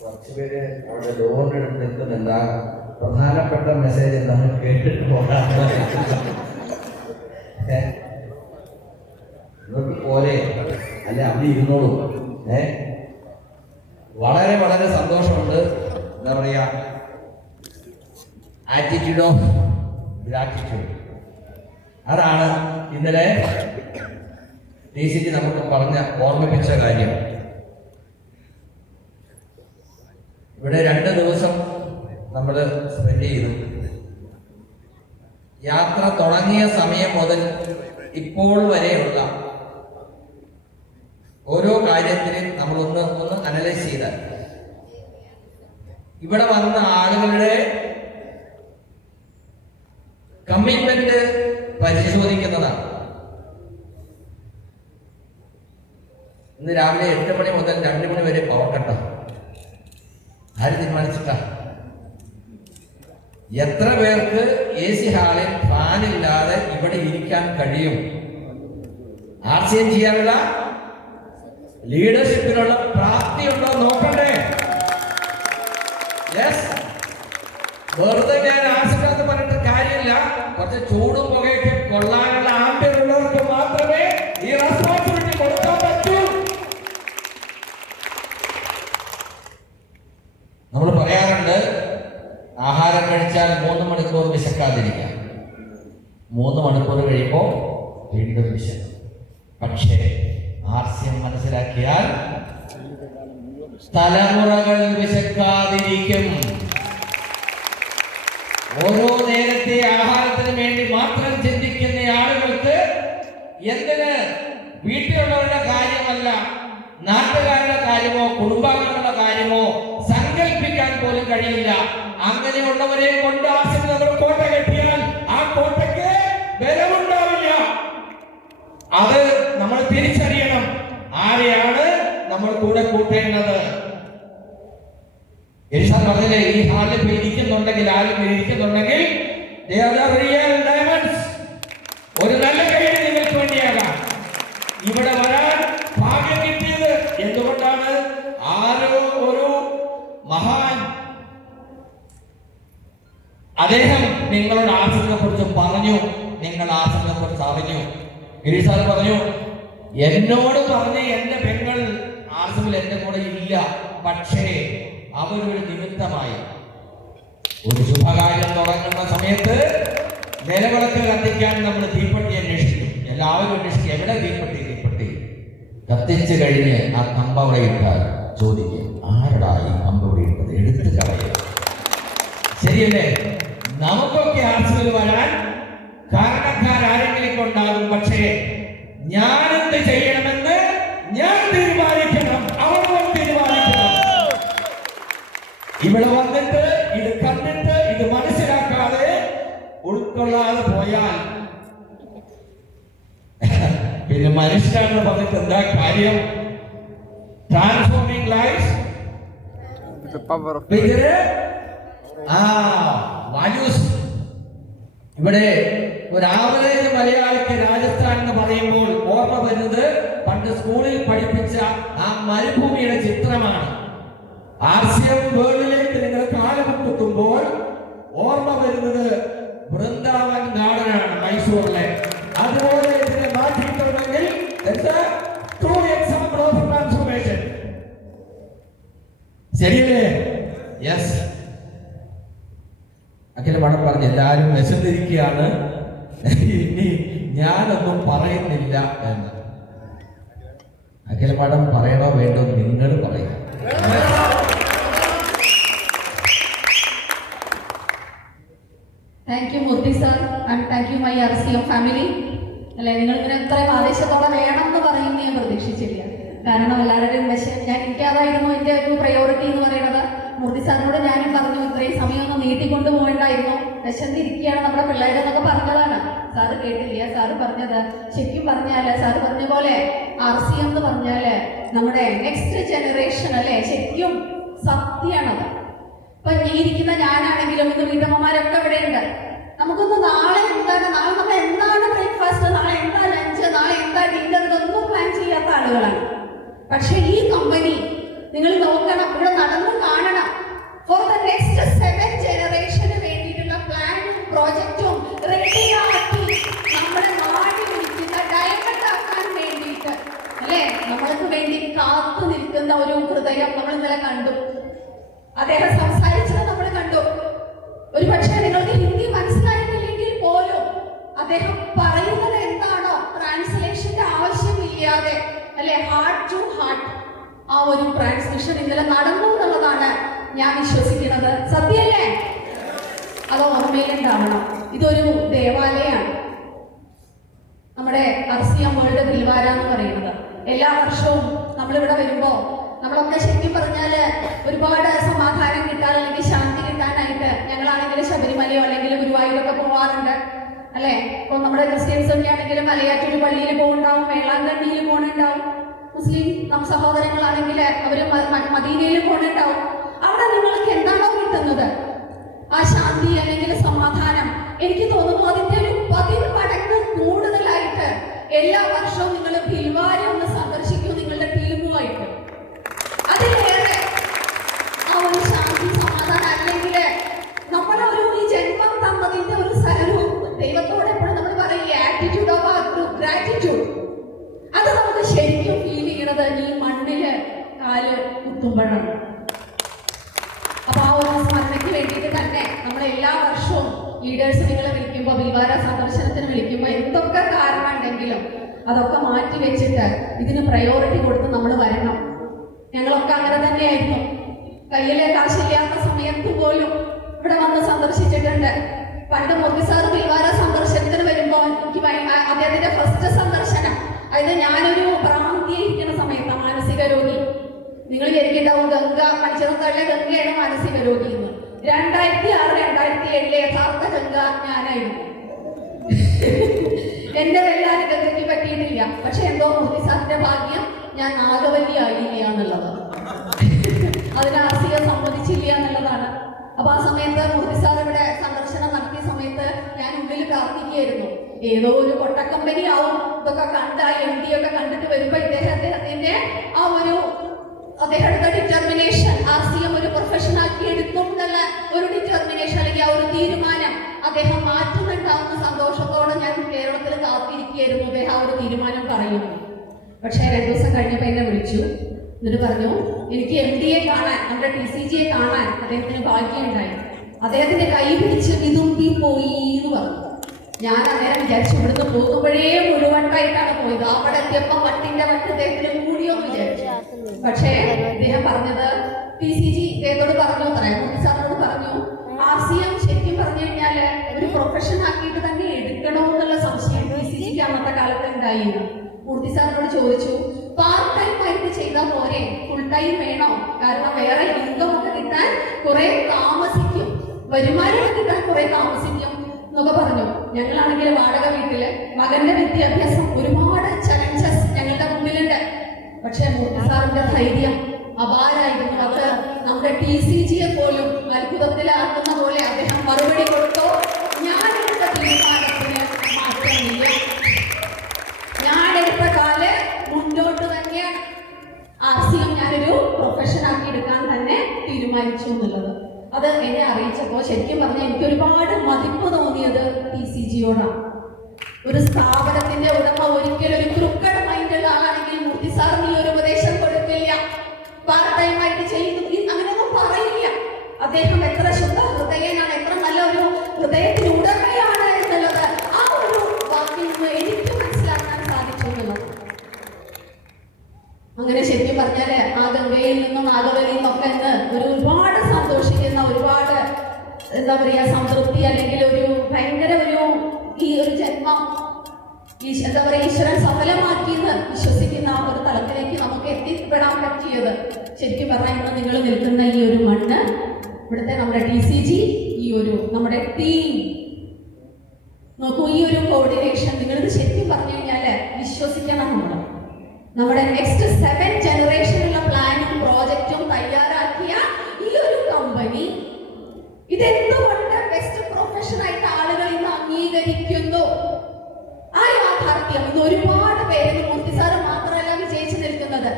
കുറച്ചുപേര് അവിടെ ലോൺ എടുത്തിട്ട് എന്താ പ്രധാനപ്പെട്ട മെസ്സേജ് എന്താണ് കേട്ടിട്ട് പോകാൻ പോലെ അല്ല അവിടെ ഇരുന്നോളൂ. വളരെ വളരെ സന്തോഷമുണ്ട്. എന്താ പറയാ, ആറ്റിറ്റ്യൂഡ് ഓഫ് ഗ്രാറ്റിറ്റ്യൂഡ്. അതാണ് ഇന്നലെ DCG നമുക്ക് ഓർമ്മിപ്പിച്ച കാര്യം. ഇവിടെ 2 ദിവസം നമ്മൾ സ്പെൻഡ് ചെയ്തു. യാത്ര തുടങ്ങിയ സമയം മുതൽ ഇപ്പോൾ വരെയുള്ള ഓരോ കാര്യത്തിനും നമ്മളൊന്ന് അനലൈസ് ചെയ്താൽ ഇവിടെ വന്ന ആളുകളുടെ കമ്മിറ്റ്മെന്റ് പരിശോധിക്കുന്നതാണ്. ഇന്ന് രാവിലെ 8 മണി മുതൽ 2 മണി വരെ പവർ കട്ടാ. ആര് തീരുമാനിച്ചിട്ടാ? എത്ര പേർക്ക് AC ഹാളിൽ ഫാനില്ലാതെ ഇവിടെ ഇരിക്കാൻ കഴിയും? RCM ചെയ്യാനുള്ള ലീഡർഷിപ്പിനുള്ള പ്രാപ്തിയുണ്ടോ നോക്കണ്ടേ? യെസ്. വെറുതെ ഞാൻ ആശിക്കാന്ന് പറഞ്ഞിട്ട് കാര്യമില്ല. കുറച്ച് ചൂടും പുകയൊക്കെ കൊള്ളാനുള്ള ആംബിയറുള്ളവർക്ക് മാത്രമേ ഈ റെസ്പോൺസിബിലിറ്റി കൊടുക്കാൻ പറ്റൂ. നമ്മൾ പറയാറുണ്ട്, ആഹാരം കഴിച്ചാൽ 3 മണിക്കൂർ വിശക്കാതിരിക്കാം, 3 മണിക്കൂർ കഴിയുമ്പോൾ വീണ്ടും വിശക്കും. പക്ഷേ RCM മനസ്സിലാക്കിയാൽ തലമുറകൾ വിശക്കാതിരിക്കും. ഓരോ നേരത്തെ ആഹാരത്തിന് വേണ്ടി മാത്രം ചിന്തിക്കുന്ന ആളുകൾക്ക് എന്തിന് വീട്ടിലുള്ളവരുടെ കാര്യമല്ല, നാട്ടുകാരുടെ കാര്യമോ കുടുംബാംഗങ്ങളുടെ കാര്യമോ സങ്കല്പിക്കാൻ പോലും കഴിയില്ല. അങ്ങനെയുള്ളവരെ കൊണ്ട് നമ്മൾ കോട്ട കെട്ടിയാൽ ആ കോട്ടയ്ക്ക് ബലമുണ്ടാവില്ല. അത് നമ്മൾ തിരിച്ചറിയണം. ആരെയാണ് നമ്മൾ കൂടെ കൂട്ടേണ്ടത്? എലിസാൻ പറഞ്ഞില്ലേ, ഈ ഹാളിൽ ഇരിക്കുന്നുണ്ടെങ്കിൽ ഒരു നല്ല കൈയ്യടി നിങ്ങൾക്ക് വേണ്ടിയാകാം. ഇവിടെ വരാൻ ഭാഗ്യം കിട്ടിയത് എന്തുകൊണ്ടാണ്? ആരോ ഒരു മഹാൻ അദ്ദേഹം നിങ്ങളുടെ ആശുവിനെ കുറിച്ച് പറഞ്ഞു, നിങ്ങൾ ആശുവിനെ കുറിച്ച് അറിഞ്ഞു. ഗിരീഷ് പറഞ്ഞു, എന്നോട് പറഞ്ഞ് എന്റെ പെങ്ങൾ ആശുവിൽ എന്റെ കൂടെ ഇല്ല, പക്ഷേ അവരൊരു നിമിത്തമായി. ഒരു ശുഭകാര്യം തുടങ്ങുന്ന സമയത്ത് നിലവിളക്ക് കത്തിക്കാൻ നമ്മൾ തീപ്പെട്ടി അന്വേഷിക്കും. എല്ലാവരും അന്വേഷിക്കും, എവിടെ തീപ്പെട്ടി കത്തിച്ചു കഴിഞ്ഞ് ആ കമ്പ് അവിടെ ഇട്ടാൽ ചോദിക്കും, ആരടാ ഈ കമ്പ് ഇവിടെ ഇട്ടത്, എടുത്തു കളയുക. ശരിയല്ലേ? നമുക്കൊക്കെ ആശുവിൽ വരാൻ കാരണക്കാരെങ്കിലും ഉണ്ടാകും. പക്ഷേ ഞാൻ എന്ത് ചെയ്യണമെന്ന് ഞാൻ തീരുമാനിക്കണം, അവർ തീരുമാനിക്കണം. ഇവിടെ വന്നിട്ട് ഇത് കണ്ടിട്ട് ഇത് മനസ്സിലാക്കാതെ ഉൾക്കൊള്ളാതെ പോയാൽ പിന്നെ മനുഷ്യരാണെന്ന് പറഞ്ഞിട്ട് എന്താ കാര്യം? Transforming life values. ഇവിടെ ഒരു ആവറേജ് മലയാളിക്ക് രാജസ്ഥാൻ എന്ന് പറയുമ്പോൾ ഓർമ്മ വരുന്നത് പണ്ട് സ്കൂളിൽ പഠിപ്പിച്ച ആ മരുഭൂമിയുടെ ചിത്രമാണ്. RCM വേൾഡിലേക്ക് നിങ്ങൾ കാലുകുത്തുമ്പോൾ ഓർമ്മ വരുന്നത് വൃന്ദാവൻ ഗാർഡനാണ്, മൈസൂരിലെ. അതുപോലെ ഇതിനെ മാറ്റിയിട്ടുണ്ടെങ്കിൽ ശരിയല്ലേ? യെസ്. അഖില മഠം പറഞ്ഞ് എല്ലാവരും വിശന്നിരിക്കുകയാണ്, ഇനി ഞാനൊന്നും പറയുന്നില്ല എന്ന്. അഖില മഠം പറയണോ വേണ്ടോ നിങ്ങൾ പറയും. Thank you Murthy sir and thank you my RCM family. അല്ലെ, നിങ്ങൾ ഇങ്ങനെ ഇത്രയും ആവേശത്തോടെ വേണം എന്ന് പറയുന്നത് ഞാൻ പ്രതീക്ഷിച്ചില്ല. കാരണം എല്ലാവരുടെയും എനിക്കതായിരുന്നു എൻ്റെ ഒരു പ്രയോറിറ്റി എന്ന് പറയുന്നത്. മൂർത്തി സാറിനോട് ഞാനും പറഞ്ഞു, ഇത്രയും സമയം ഒന്ന് നീട്ടിക്കൊണ്ടു പോകണ്ടായിരുന്നു, വിശന്നിരിക്കുകയാണ് നമ്മുടെ പിള്ളേരെന്നൊക്കെ പറഞ്ഞതാണ്. സാറ് കേട്ടില്ല. സാറ് പറഞ്ഞത് ശരിക്കും പറഞ്ഞാല് സാറ് പറഞ്ഞ പോലെ RCM എന്ന് പറഞ്ഞാല് നമ്മുടെ നെക്സ്റ്റ് ജനറേഷൻ അല്ലെ, ശരിക്കും സത്യമാണത്. ഇപ്പൊ ഇരിക്കുന്ന ഞാനാണെങ്കിലും ഇന്ന് വീട്ടമ്മമാരൊക്കെ ഇവിടെ ഉണ്ട്. നമുക്കൊന്ന് നാളെ നമ്മൾ എന്താണ് ബ്രേക്ക്ഫാസ്റ്റ്, നാളെ എന്താ ലഞ്ച്, നാളെ എന്താ ഡിന്നർ, ഇതൊന്നും പ്ലാൻ ചെയ്യാത്ത ആളുകളാണ്. പക്ഷെ ഈ കമ്പനി നിങ്ങൾ നോക്കണം, ഇവിടെ നടന്നു കാണണം. ഫോർ ദ നെക്സ്റ്റ് 7 ജനറേഷന് വേണ്ടിയിട്ടുള്ള പ്ലാനും പ്രോജക്റ്റും റെഡിയാക്കി നമ്മുടെ നാട് വിളിക്കുന്ന ഡയമണ്ട് ആക്കാൻ വേണ്ടിയിട്ട് അല്ലേ, നമ്മൾക്ക് വേണ്ടി കാത്തു നിൽക്കുന്ന ഒരു ഹൃദയം നമ്മൾ ഇന്നലെ കണ്ടു. അദ്ദേഹം സംസാരിച്ചത് നമ്മൾ കണ്ടു. ഒരു പക്ഷേ നിങ്ങൾക്ക് ഹിന്ദി മനസ്സിലായിട്ടില്ലെങ്കിൽ പോലും അദ്ദേഹം പറയുന്നത് എന്താണോ ട്രാൻസ്ലേഷന്റെ ആവശ്യമില്ലാതെ അല്ലെ, ഹാർട്ട് ടു ഹാർട്ട് ആ ഒരു ട്രാൻസ്മിഷൻ ഇന്നലെ നടന്നു എന്നുള്ളതാണ് ഞാൻ വിശ്വസിക്കുന്നത്. സത്യമല്ലേ? അത് ഓർമ്മയിലുണ്ടാവണം. ഇതൊരു ദേവാലയമാണ്, നമ്മുടെ RCM വേൾഡ് ബിൽവാര എന്ന് പറയുന്നത്. എല്ലാ വർഷവും നമ്മളിവിടെ വരുമ്പോൾ നമ്മളൊക്കെ ശരിക്കും പറഞ്ഞാൽ ഒരുപാട് സമാധാനം കിട്ടാൻ അല്ലെങ്കിൽ ശാന്തി കിട്ടാനായിട്ട് ഞങ്ങളാണെങ്കിൽ ശബരിമലയോ അല്ലെങ്കിൽ ഗുരുവായൂരൊക്കെ പോവാറുണ്ട് അല്ലേ. ഇപ്പോൾ നമ്മുടെ ക്രിസ്ത്യൻസ് ഒക്കെ ആണെങ്കിൽ മലയാറ്റൂർ പള്ളിയിൽ പോകുന്നുണ്ടാവും, വേളാങ്കണ്ണിയിൽ പോകുന്നുണ്ടാവും. മുസ്ലിം സഹോദരങ്ങളാണെങ്കിൽ അവർ മദീനയിൽ പോകുന്നുണ്ടാവും. അവിടെ നിങ്ങൾക്ക് എന്താണോ കിട്ടുന്നത് ആ ശാന്തി അല്ലെങ്കിൽ സമാധാനം, എനിക്ക് തോന്നുന്നു അതിന്റെ ഒരു 10 മടങ്ങ് കൂടുതലായിട്ട് എല്ലാ വർഷവും നിങ്ങൾ ബിൽവാര ഒന്ന് സന്ദർശിക്കൂ നിങ്ങളുടെ ടീമുമായിട്ട്. അതിലേറെ ആ ഒരു ശാന്തി സമാധാനം, അല്ലെങ്കിൽ നമ്മളെ ഒരു ഈ ജന്മം തന്നതിന്റെ ഒരു ദൈവത്തോട് എപ്പോഴും നമ്മൾ പറയില്ലേ ആറ്റിറ്റ്യൂഡ് ഓഫ് ഗ്രാറ്റിറ്റ്യൂഡ്, അത് നമുക്ക് ശരിക്കും ഫീൽ ചെയ്യണത് ഈ മണ്ണില് കാല് കുത്തുമ്പോഴാണ്. അപ്പൊ ആ ഒരു സ്മരണയ്ക്ക് വേണ്ടിയിട്ട് തന്നെ നമ്മൾ എല്ലാ വർഷവും ലീഡേഴ്സ് നിങ്ങളെ വിളിക്കുമ്പോൾ, ബിൽവാര സന്ദർശനത്തിന് വിളിക്കുമ്പോൾ എന്തൊക്കെ കാരണം ഉണ്ടെങ്കിലും അതൊക്കെ മാറ്റി വെച്ചിട്ട് ഇതിന് പ്രയോറിറ്റി കൊടുത്ത് നമ്മൾ വരണം. ഞങ്ങളൊക്കെ അങ്ങനെ തന്നെയായിരുന്നു. കയ്യിലെ കാശില്ലാത്ത സമയത്ത് പോലും ഇവിടെ വന്ന് സന്ദർശിച്ചിട്ടുണ്ട്. പണ്ട് മോദി സാർ ബിൽവാര സന്ദർശനത്തിന് വരുമ്പോൾ എനിക്ക് അദ്ദേഹത്തിന്റെ ഫസ്റ്റ് സന്ദർശനം, അതായത് ഞാനൊരു പ്രാന്തിയിരിക്കുന്ന സമയത്ത് മാനസിക രോഗി. നിങ്ങൾ വിചാരിക്കുന്നുണ്ടാവും ഗംഗ മനുഷ്യർക്കല്ലേ ഗംഗയാണ് മാനസിക രോഗി എന്ന്. 2006-2007 യഥാർത്ഥ ഗംഗ ഞാനായിരുന്നു. എന്റെ വെല്ലാനും ഗംഗയ്ക്ക് പറ്റിയിട്ടില്ല. പക്ഷെ എന്തോ മോദി സാറിന്റെ ഭാഗ്യം ഞാൻ നാഗവല്ലി ആയില്ല എന്നുള്ളത്, അതിന് RCM സമ്മതിച്ചില്ല എന്നുള്ളതാണ്. അപ്പൊ ആ സമയത്ത് മോദി സാർ ഇവിടെ സന്ദർശനം നടത്തിയ സമയത്ത് ഞാൻ ഉള്ളിൽ പ്രാർത്ഥിക്കുകയായിരുന്നു, ഏതോ ഒരു കൊട്ടക്കമ്പനി ആവും ഇതൊക്കെ കണ്ട MD ഒക്കെ കണ്ടിട്ട് വരുമ്പോ അദ്ദേഹത്തിന്റെ ആ ഒരു അദ്ദേഹത്തിന്റെ ഡിറ്റർമിനേഷൻ, RCM ഒരു പ്രൊഫഷൻ ആക്കി എടുക്കും എന്നുള്ള ഒരു ഡിറ്റർമിനേഷൻ അല്ലെങ്കിൽ ആ ഒരു തീരുമാനം അദ്ദേഹം മാറ്റുന്നുണ്ടാവുന്ന സന്തോഷത്തോടെ ഞാൻ കേരളത്തിൽ കാത്തിരിക്കുകയായിരുന്നു അദ്ദേഹം ആ ഒരു തീരുമാനം പറയുന്നു. പക്ഷേ 2 ദിവസം കഴിഞ്ഞപ്പോൾ എന്നെ വിളിച്ചു, എന്നിട്ട് പറഞ്ഞു എനിക്ക് MD യെ കാണാൻ, നമ്മുടെ TCG യെ കാണാൻ അദ്ദേഹത്തിന് ഭാഗ്യമുണ്ടായി. അദ്ദേഹത്തിന്റെ കൈ പിടിച്ച് വിതുമ്പി പോയി എന്ന് പറഞ്ഞു. ഞാൻ അന്നേരം വിചാരിച്ചു ഇവിടുന്ന് പോകുമ്പോഴേ മുഴുവട്ടായിട്ടാണ് പോയത്, അവിടെ എത്തിയപ്പോ വട്ടിന്റെ വട്ട് അദ്ദേഹത്തിന് കൂടിയോന്ന് വിചാരിച്ചു. പക്ഷേ അദ്ദേഹം പറഞ്ഞത് TCG ഇദ്ദേഹത്തോട് പറഞ്ഞു, മോദി സാറിനോട് പറഞ്ഞു, RCM ശരിക്കും പറഞ്ഞു കഴിഞ്ഞാല് ഒരു പ്രൊഫഷൻ ആക്കിയിട്ട് തന്നെ എടുക്കണോ എന്നുള്ള സംശയം TCGക്ക് അന്നത്തെ കാലത്ത് ഉണ്ടായിരുന്നു. മൂർത്തി സാറിനോട് ചോദിച്ചു, പാർട്ട് ടൈം ആയിട്ട് ചെയ്താൽ പോരെ, ഫുൾ ടൈം വേണോ? കാരണം വേറെ ഇൻകം ഒക്കെ കിട്ടാൻ കുറെ താമസിക്കും, വരുമാനം കിട്ടാൻ കുറെ താമസിക്കും എന്നൊക്കെ പറഞ്ഞു. ഞങ്ങളാണെങ്കിൽ വാടക വീട്ടില് മകന്റെ വിദ്യാഭ്യാസം, ഒരുപാട് ചലഞ്ചസ് ഞങ്ങളുടെ മുമ്പിലുണ്ട്. പക്ഷെ മൂർത്തി സാറിന്റെ ധൈര്യം അപാരായിരുന്നു. അത് നമ്മുടെ TCGയെ പോലും അത്ഭുതത്തിലാക്കുന്ന പോലെ അദ്ദേഹം മറുപടി കൊടുത്തു, ഞാനെടുത്ത തീരുമാനത്തിന് മാറ്റമില്ല, ഞാനെടുത്ത കാല് മുന്നോട്ട് തന്നെയാണ്. RCM ഞാനൊരു പ്രൊഫഷൻ ആക്കി എടുക്കാൻ തന്നെ തീരുമാനിച്ചു എന്നുള്ളത് അത് എന്നെ അറിയിച്ചപ്പോൾ ശരിക്കും പറഞ്ഞാൽ എനിക്ക് ഒരുപാട് മതിപ്പ് തോന്നിയത് TCGയോടാണ്. ഒരു സ്ഥാപനത്തിന്റെ ഉടമ ഒരിക്കലും ഒരു ക്രിക്കറ്റ് മൈൻഡുള്ള ആളാണെങ്കിൽ മൂർത്തി സാറിന് ഈ ഒരു ഉപദേശം കൊടുക്കില്ല, പാർട്ട് ടൈം ആയിട്ട് ചെയ്യുന്നു അങ്ങനെയൊന്നും പറയില്ല. അദ്ദേഹം എത്ര ശുദ്ധ ഹൃദയനാണ്, എത്ര നല്ല ഒരു ഹൃദയത്തിന് ഉടമയാണ് എന്നുള്ളത് ആ ഒരു വാക്കിൽ നിന്ന് എനിക്ക് മനസ്സിലാക്കാൻ സാധിച്ചു എന്നുള്ളത്. അങ്ങനെ ശരിക്കും പറഞ്ഞാല് ആ ഗംഗയിൽ നിന്നും നാഗവലിയിൽ നിന്നൊക്കെ ഒരുപാട് സന്തോഷിക്കുന്ന, ഒരുപാട് എന്താ പറയാ സംതൃപ്തി, അല്ലെങ്കിൽ ഒരു ഭയങ്കര ഈ ഒരു ജന്മം എന്താ പറയാ ഈശ്വരൻ സഫലമാക്കി എന്ന് വിശ്വസിക്കുന്ന ആ ഒരു തലത്തിലേക്ക് നമുക്ക് എത്തിപ്പെടാൻ പറ്റിയത് ശരിക്കും പറഞ്ഞാൽ ഇന്ന് നിങ്ങൾ നിൽക്കുന്ന ഈ ഒരു മണ്ണ്, ഇവിടുത്തെ നമ്മുടെ TCG, ഈ ഒരു നമ്മുടെ ടീം നോക്കൂ, ഈ ഒരു കോർഡിനേഷൻ നിങ്ങളിത് ശരിക്കും പറഞ്ഞു കഴിഞ്ഞാല് വിശ്വസിക്കണം. നമ്മുടെ നെക്സ്റ്റ് 7 ജനറേഷനുള്ള പ്ലാനും പ്രോജക്റ്റും തയ്യാറാക്കിയ ഈ ഒരു കമ്പനി ഇതെന്തുകൊണ്ട് ബെസ്റ്റ് പ്രൊഫഷൻ ആയിട്ട് ആളുകൾ ഇന്ന് അംഗീകരിക്കുന്നു? ആ യാഥാർത്ഥ്യം ഇന്ന് ഒരുപാട് പേര്, മൂർത്തി സാറ് മാത്രമല്ല വിജയിച്ചു നിൽക്കുന്നത്,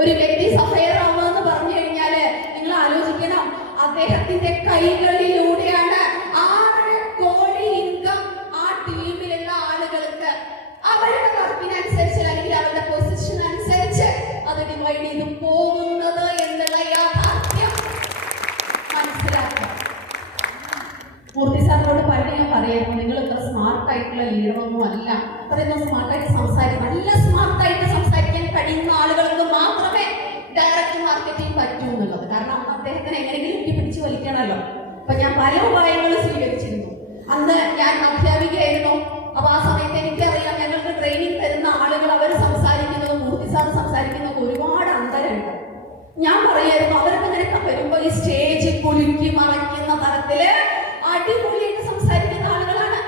ഒരു വ്യക്തി സഫയർ ആവുമെന്ന് പറഞ്ഞു കഴിഞ്ഞാല് നിങ്ങൾ ആലോചിക്കണം, അദ്ദേഹത്തിന്റെ കൈകളിലൂടെയാണ് 6 കോടി ഇൻകം ആ ടീമിലുള്ള ആളുകൾക്ക് അവരുടെ വർക്കിനനുസരിച്ച് അല്ലെങ്കിൽ അവരുടെ പൊസിഷൻ അനുസരിച്ച് അത് ഡിവൈഡ് ചെയ്ത് പോകുന്നത് എന്നുള്ള യാഥാർത്ഥ്യം മനസ്സിലാക്കുക. മൂർത്തി സാറിനോട് പണ്ട് ഞാൻ പറയായിരുന്നു, നിങ്ങൾ ഇത്ര സ്മാർട്ട് ആയിട്ടുള്ള ലീഡറൊന്നും അല്ല, അത്രയൊന്നും സ്മാർട്ടായിട്ട് സംസാരിക്കും, നല്ല സ്മാർട്ടായിട്ട് സംസാരിക്കാൻ കഴിയുന്ന ആളുകൾക്ക് മാത്രമേ ഡയറക്റ്റ് മാർക്കറ്റിംഗ് പറ്റൂ എന്നുള്ളത്. കാരണം അദ്ദേഹത്തിന് എങ്ങനെയെങ്കിലും പിടിച്ചു വലിക്കണമല്ലോ. അപ്പൊ ഞാൻ പല ഉപായങ്ങളും സ്വീകരിച്ചിരുന്നു. അന്ന് ഞാൻ അധ്യാപികയായിരുന്നു. അപ്പൊ ആ സമയത്ത് എനിക്കറിയാം, ഞങ്ങൾക്ക് ട്രെയിനിങ് തരുന്ന ആളുകൾ അവർ സംസാരിക്കുന്നതും മൂർത്തി സാർ സംസാരിക്കുന്നതും ഒരുപാട് അന്തരമുണ്ട്. ഞാൻ പറയായിരുന്നു, അവർക്ക് ഇങ്ങനെയൊക്കെ വരുമ്പോൾ ഈ സ്റ്റേജ് കുലുക്കി മറയ്ക്കുന്ന തരത്തില് അടിപൊളിയായിട്ട് സംസാരിക്കുന്ന ആളുകളാണ്.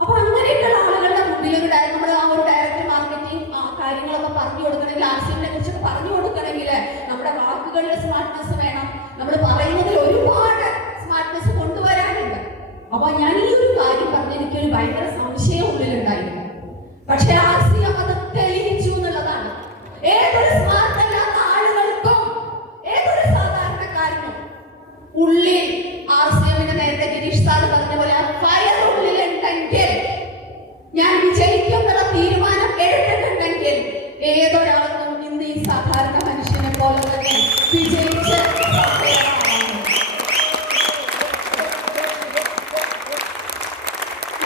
അപ്പൊ അങ്ങനെയൊക്കെയുള്ള ആളുകളുടെ മുമ്പിൽ നമ്മൾ ആ ഒരു ഡയറക്റ്റ് മാർക്കറ്റിംഗ് കാര്യങ്ങളൊക്കെ പറഞ്ഞു കൊടുക്കണമെങ്കിൽ, ആർസിഎമ്മിനെ കുറിച്ചൊക്കെ പറഞ്ഞു കൊടുക്കണമെങ്കിൽ നമ്മുടെ വാക്കുകളിൽ സ്മാർട്ട്നെസ് വേണം, നമ്മൾ പറയുന്നതിൽ ഒരുപാട് സ്മാർട്ട്നെസ് കൊണ്ടുവരാനുണ്ട്. അപ്പൊ ഞാൻ ഈ ഒരു കാര്യം പറഞ്ഞ് എനിക്കൊരു ഭയങ്കര സംശയം ഉള്ളിലുണ്ടായിരുന്നു. പക്ഷെ ആർസിഎം അത് തെളിയിച്ചു എന്നുള്ളതാണ്. ഏതൊരു സ്മാർട്ട് അല്ലാത്ത ആളുകൾക്കും ഏതൊരു സാധാരണക്കാരനും ഉള്ളിൽ ആർസിഎമ്മിന്റെ നേരത്തെ ഗിരീഷ് സാർ പറഞ്ഞ പോലെ ഫയർ ഉള്ളിലുണ്ടെങ്കിൽ, ഞാൻ വിജയിക്കും എന്നുള്ള തീരുമാനം എടുത്തിട്ടുണ്ടെങ്കിൽ, ഏതൊരാൾക്കും ഇന്ന് ഈ സാധാരണ മനുഷ്യനെ പോലെ തന്നെ വിജയിച്ച്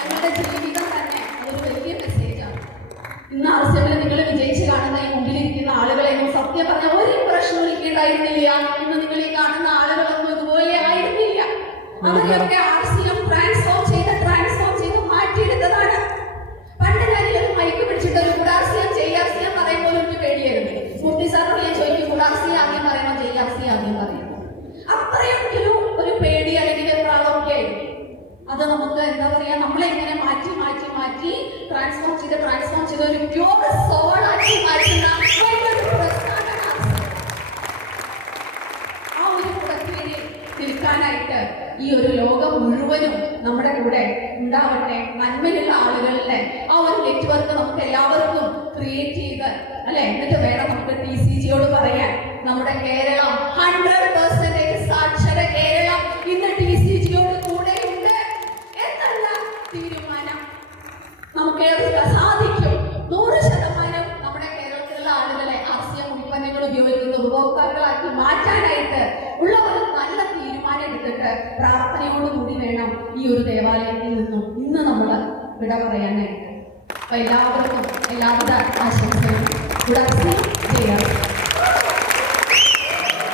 ഞങ്ങളുടെ ജീവിതം തന്നെ അതൊരു വലിയ മെസ്സേജാണ്. ഇന്ന് ആർസിഎമ്മിൽ നിങ്ങൾ വിജയിച്ച് കാണുന്ന ഈ മുമ്പിലിരിക്കുന്ന ആളുകളെയൊന്നും സത്യം പറഞ്ഞ ഒരു ഇംപ്രഷൻ വിളിക്കേണ്ടായിരുന്നില്ല. ഇന്ന് നിങ്ങൾ ഈ കാണുന്ന ആളുകളൊന്നും ഇതുപോലെ ആയിരുന്നില്ല. അവരെയൊക്കെ ആർസിഎം ട്രാൻസ്ഫോം ചെയ്ത് മാറ്റിയെടുത്തതാണ്. പണ്ട് ഞാൻ ഒരു മൈക്ക് പിടിച്ചിട്ട് ഒരു കുടാർസിയം ജെയ്ആർസിയം പറയുമ്പോൾ എനിക്ക് പേടിയായിരുന്നു. മൂർത്തി സാറിനോട് ഞാൻ ചോദിക്കും, കുടാർസിയം ആദ്യം പറയുമ്പോൾ ജെയ്ആർസിയം ആദ്യം പറയുന്നു. അത്രയും ഒരു പേടി അല്ലെങ്കിൽ ഒരു പ്രാളമൊക്കെ ആയിരുന്നു. അത് നമുക്ക് എന്താ പറയാ, നമ്മളെ ഇങ്ങനെ മാറ്റി ട്രാൻസ്ഫോം ചെയ്ത് ഒരു പ്യൂർ സോളാക്കി മാറ്റുന്ന വലിയൊരു പ്രസ്ഥാനമാണ്. ആ ഒരു പ്രക്രിയയിൽ നിൽക്കാനായിട്ട് ഈ ഒരു ലോകം മുഴുവനും നമ്മുടെ കൂടെ ഉണ്ടാവട്ടെ. നന്മയുള്ള ആളുകളുടെ ആ ഒരു നെറ്റ്വർക്ക് നമുക്ക് എല്ലാവർക്കും ക്രിയേറ്റ് ചെയ്ത് അല്ലെ, എന്നിട്ട് വേണം നമുക്ക് TCGയോട് പറയാൻ, നമ്മുടെ കേരളം 100% സാക്ഷര കേരളം ഇന്ന് TCGയോട് കൂടെയുണ്ട് എന്നുള്ള തീരുമാനം നമുക്ക് സാധിക്കും. 100% നമ്മുടെ കേരളത്തിലുള്ള ആളുകളെ ആർസിഎം ഉൽപ്പന്നങ്ങൾ ഉപയോഗിക്കുന്ന ഉപഭോക്താക്കളാക്കി മാറ്റാനായിട്ട് ഉള്ള ഒരു നല്ല തീരുമാനം എടുത്തിട്ട് പ്രാർത്ഥനയോടുകൂടി വേണം ഈ ഒരു ദേവാലയത്തിൽ നിന്നും ഇന്ന് നമ്മൾ വിട പറയാനായിട്ട്. അപ്പൊ എല്ലാവർക്കും എല്ലാവിധ ആശംസകളും.